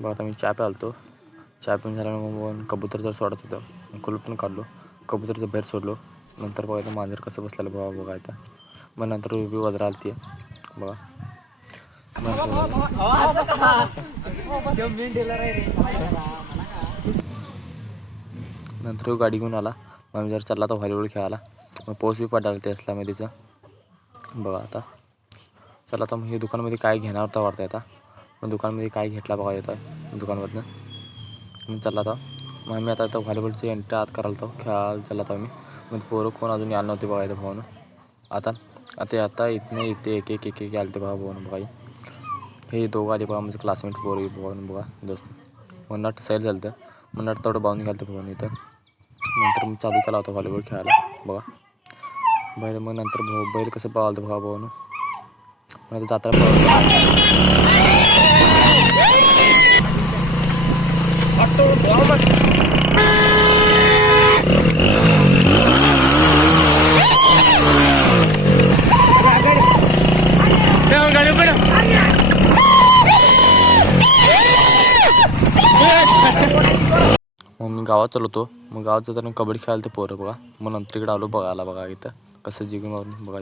बघा आता मी चहा प्यालतो. चहा पिऊन झाल्यानंतर मग कबूतर जर सोडत होतं, कुलूप पण काढलो, कबूतरचं बाहेर सोडलो. नंतर बघा इथं मांजर कसं बसलेलं बघा इथं. मग नंतर उभी वजरा आली बघा. नंतर गाडी घेऊन आला. मग आम्ही जर चालला तर व्हॉलीबॉल खेळायला. मग पाऊस बी पडायला ते असल्यामध्येच बघा आता. चला आता मग हे दुकानामध्ये काय घेणार होता वाटतं आता. मग दुकानामध्ये काय घेतला बघा येतं दुकानामधनं. मग चला आता मग आम्ही आता व्हॉलीबॉलची एंट्री आत करायला होतो, खेळायला चालला होता आम्ही. मग पोरं कोण अजून यायला नव्हते बघा इथं भाऊनं. आता इथनं इथे एक आले ते बघा भाऊनं बघा. हे दोघं आले बघा म्हणजे क्लासमेट पोरं भाऊनं बघा दोस्त. मग नट साईड झालं तर मग नट तेवढं बांधून घालतं भाऊनं इथं. नंतर मग चालू केला होता व्हॉलीबॉल खेळायला बघा. बैल मग नंतर बैल कसं पळालं बघा भाऊनं. मग जात्रा मग मी गावात चालवतो. मग गावात जाताना कबड्डी खेळायला ते पोरं बघा. मग नंतर इकडे आलो बघायला बघा इथं कसं जिंकून बघा.